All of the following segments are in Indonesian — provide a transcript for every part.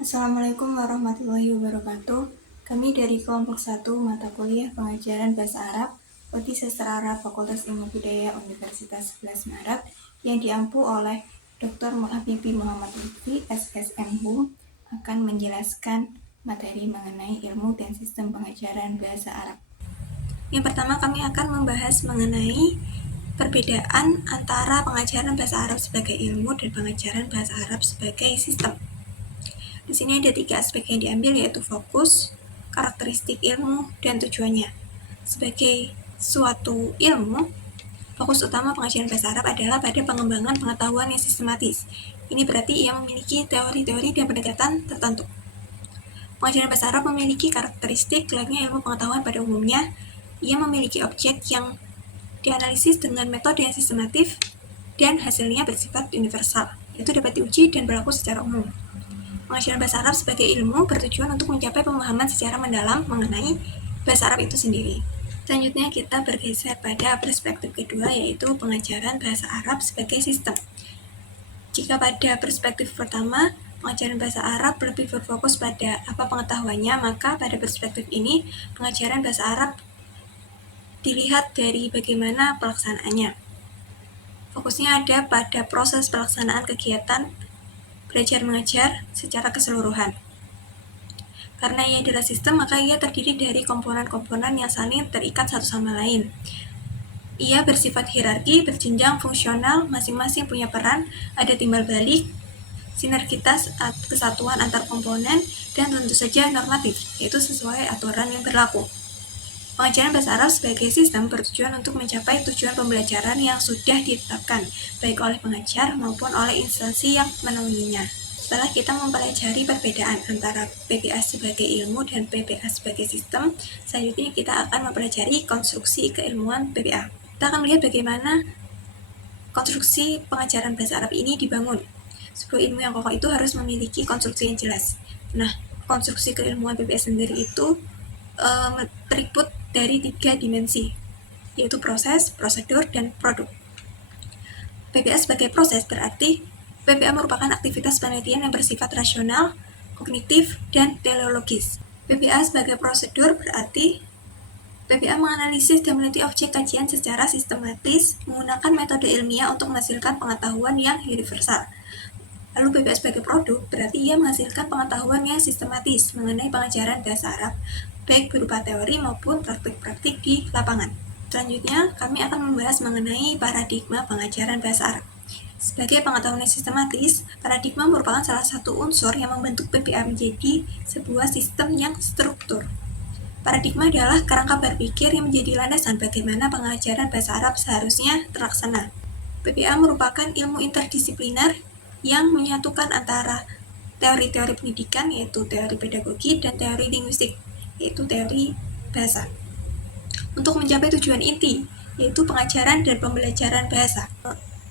Assalamualaikum warahmatullahi wabarakatuh. Kami dari kelompok 1 mata kuliah pengajaran bahasa Arab, Prodi Sastra Arab Fakultas Ilmu Budaya Universitas 11 Maret yang diampu oleh Dr. Habibie Muhammad Lutfi, SSM HUM, akan menjelaskan materi mengenai ilmu dan sistem pengajaran bahasa Arab. Yang pertama, kami akan membahas mengenai perbedaan antara pengajaran bahasa Arab sebagai ilmu dan pengajaran bahasa Arab sebagai sistem. Di sini ada 3 aspek yang diambil, yaitu fokus, karakteristik ilmu, dan tujuannya. Sebagai suatu ilmu, fokus utama pengajaran bahasa Arab adalah pada pengembangan pengetahuan yang sistematis. Ini berarti ia memiliki teori-teori dan pendekatan tertentu. Pengajaran bahasa Arab memiliki karakteristik layaknya ilmu pengetahuan pada umumnya. Ia memiliki objek yang dianalisis dengan metode yang sistematif dan hasilnya bersifat universal, yaitu dapat diuji dan berlaku secara umum. Pengajaran bahasa Arab sebagai ilmu bertujuan untuk mencapai pemahaman secara mendalam mengenai bahasa Arab itu sendiri. Selanjutnya kita bergeser pada perspektif kedua, yaitu pengajaran bahasa Arab sebagai sistem. Jika pada perspektif pertama, pengajaran bahasa Arab lebih berfokus pada apa pengetahuannya, maka pada perspektif ini, pengajaran bahasa Arab dilihat dari bagaimana pelaksanaannya. Fokusnya ada pada proses pelaksanaan kegiatan belajar mengajar secara keseluruhan. Karena ia adalah sistem, maka ia terdiri dari komponen-komponen yang saling terikat satu sama lain. Ia bersifat hierarki, berjenjang, fungsional, masing-masing punya peran, ada timbal balik, sinergitas, kesatuan antar komponen, dan tentu saja normatif, yaitu sesuai aturan yang berlaku. Pengajaran bahasa Arab sebagai sistem bertujuan untuk mencapai tujuan pembelajaran yang sudah ditetapkan, baik oleh pengajar maupun oleh instansi yang menaunginya. Setelah kita mempelajari perbedaan antara PBA sebagai ilmu dan PBA sebagai sistem, selanjutnya kita akan mempelajari konstruksi keilmuan PBA. Kita akan melihat bagaimana konstruksi pengajaran bahasa Arab ini dibangun. Sebuah ilmu yang kokoh itu harus memiliki konstruksi yang jelas. Nah, konstruksi keilmuan PBA sendiri itu terlibat dari 3 dimensi, yaitu proses, prosedur, dan produk. PBA sebagai proses berarti PBA merupakan aktivitas penelitian yang bersifat rasional, kognitif, dan teleologis. PBA sebagai prosedur berarti PBA menganalisis dan meneliti objek kajian secara sistematis menggunakan metode ilmiah untuk menghasilkan pengetahuan yang universal. Lalu PBA sebagai produk berarti ia menghasilkan pengetahuan yang sistematis mengenai pengajaran bahasa Arab, baik berupa teori maupun praktik-praktik di lapangan. Selanjutnya, kami akan membahas mengenai paradigma pengajaran bahasa Arab. Sebagai pengetahuan yang sistematis, paradigma merupakan salah satu unsur yang membentuk PBA menjadi sebuah sistem yang struktur. Paradigma adalah kerangka berpikir yang menjadi landasan bagaimana pengajaran bahasa Arab seharusnya terlaksana. PBA merupakan ilmu interdisipliner yang menyatukan antara teori-teori pendidikan, yaitu teori pedagogi, dan teori linguistik, yaitu teori bahasa, untuk mencapai tujuan inti, yaitu pengajaran dan pembelajaran bahasa.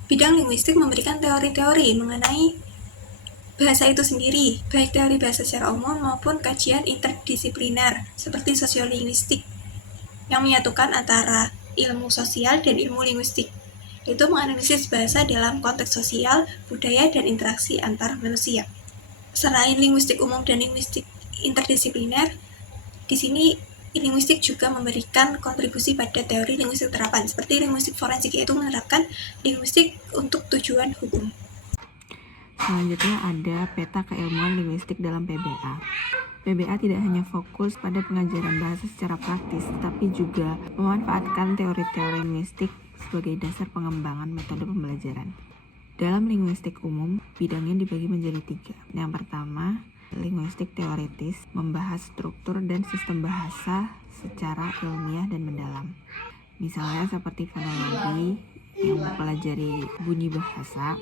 Bidang linguistik memberikan teori-teori mengenai bahasa itu sendiri, baik teori bahasa secara umum maupun kajian interdisipliner, seperti sosiolinguistik, yang menyatukan antara ilmu sosial dan ilmu linguistik, yaitu menganalisis bahasa dalam konteks sosial, budaya, dan interaksi antar manusia. Selain linguistik umum dan linguistik interdisipliner, di sini linguistik juga memberikan kontribusi pada teori linguistik terapan, seperti linguistik forensik, yaitu menerapkan linguistik untuk tujuan hukum. Selanjutnya ada peta keilmuan linguistik dalam PBA. PBA tidak hanya fokus pada pengajaran bahasa secara praktis, tetapi juga memanfaatkan teori-teori linguistik sebagai dasar pengembangan metode pembelajaran. Dalam linguistik umum, bidangnya dibagi menjadi 3. Yang pertama, linguistik teoritis, membahas struktur dan sistem bahasa secara ilmiah dan mendalam. Misalnya seperti fonologi yang mempelajari bunyi bahasa,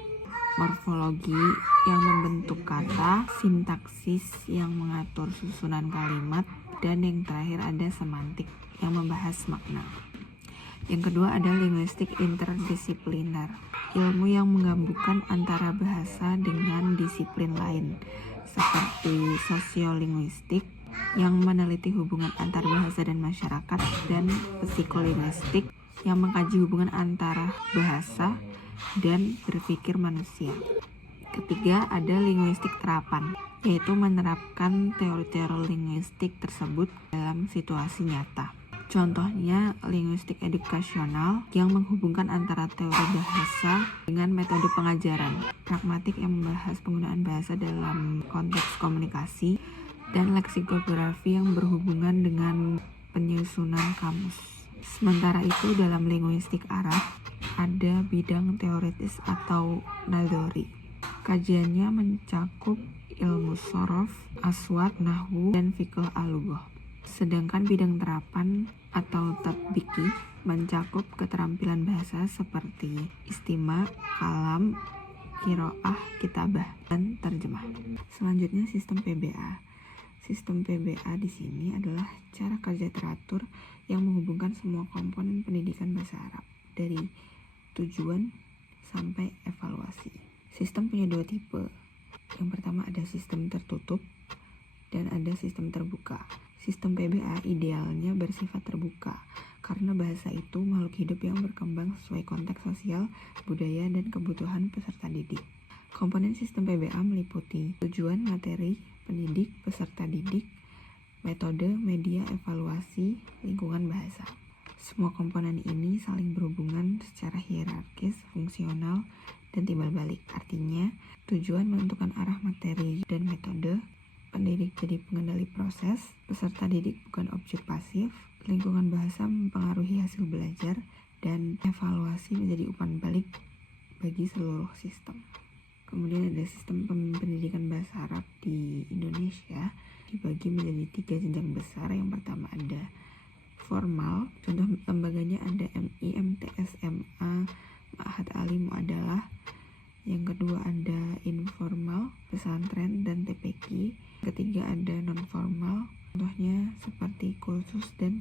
morfologi yang membentuk kata, sintaksis yang mengatur susunan kalimat, dan yang terakhir ada semantik yang membahas makna. Yang kedua ada linguistik interdisipliner, ilmu yang menggabungkan antara bahasa dengan disiplin lain, seperti sosiolinguistik yang meneliti hubungan antar bahasa dan masyarakat, dan psikolinguistik yang mengkaji hubungan antara bahasa dan berpikir manusia. Ketiga ada linguistik terapan, yaitu menerapkan teori-teori linguistik tersebut dalam situasi nyata. Contohnya, linguistik edukasional yang menghubungkan antara teori bahasa dengan metode pengajaran, pragmatik yang membahas penggunaan bahasa dalam konteks komunikasi, dan leksikografi yang berhubungan dengan penyusunan kamus. Sementara itu, dalam linguistik Arab, ada bidang teoritis atau nadori. Kajiannya mencakup ilmu sorof, aswat, nahwu, dan fiqh al-lughah. Sedangkan bidang terapan atau tatbiki mencakup keterampilan bahasa seperti istima, kalam, qiraah, kitabah, dan terjemah. Selanjutnya sistem PBA. Sistem PBA di sini adalah cara kerja teratur yang menghubungkan semua komponen pendidikan bahasa Arab dari tujuan sampai evaluasi. Sistem punya dua tipe. Yang pertama ada sistem tertutup dan ada sistem terbuka. Sistem PBA idealnya bersifat terbuka karena bahasa itu makhluk hidup yang berkembang sesuai konteks sosial, budaya, dan kebutuhan peserta didik. Komponen sistem PBA meliputi tujuan, materi, pendidik, peserta didik, metode, media, evaluasi, lingkungan bahasa. Semua komponen ini saling berhubungan secara hierarkis, fungsional, dan timbal balik. Artinya, tujuan menentukan arah materi dan metode, pendidik jadi pengendali proses, peserta didik bukan objek pasif, lingkungan bahasa mempengaruhi hasil belajar, dan evaluasi menjadi umpan balik bagi seluruh sistem. Kemudian ada sistem pendidikan bahasa Arab di Indonesia dibagi menjadi 3 jenjang besar. Yang pertama ada formal, contoh lembaganya ada MI, MTS, MA, Ma'had Alim, Mu'adalah. Yang kedua ada informal, pesantren dan TPQ. Ketiga ada non-formal, contohnya seperti kursus dan